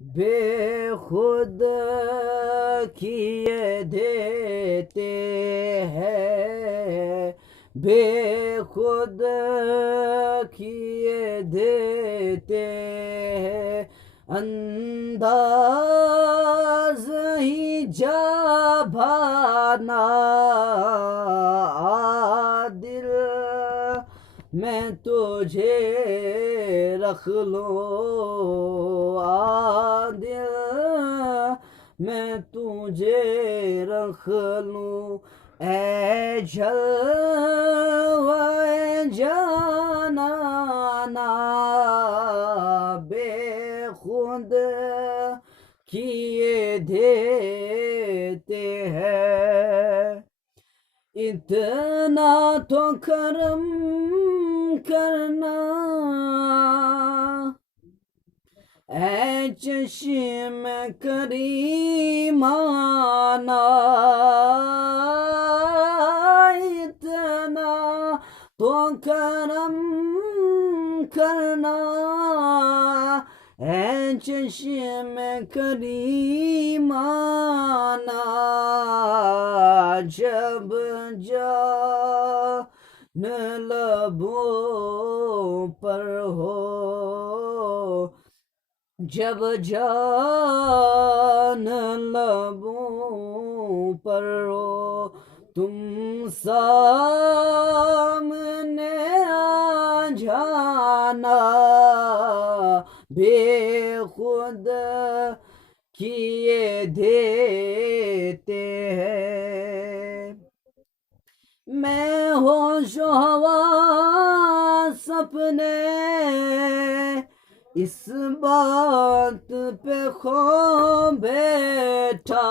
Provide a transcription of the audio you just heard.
بے خود کیے دیتے ہیں، بے خود کیے دیتے ہیں، انداز ہی جا بھانا عادل، میں تجھے رکھ لوں عادل، میں تجھے رکھ لوں، اے جلوہ جانانا بے خود کیے دیتے ہیں، اتنا تو کرم کرنا اے چشم کریمانہ، اتنا تو کرم کرنا اے چشم کریمانہ، جب جان لبوں پر ہو، جب جان لبوں پر ہو، تم سامنے آ جانا، بے خود کیے دیتے ہیں، میں ہوش و حواس اپنے اس بات پہ کھو بیٹھا،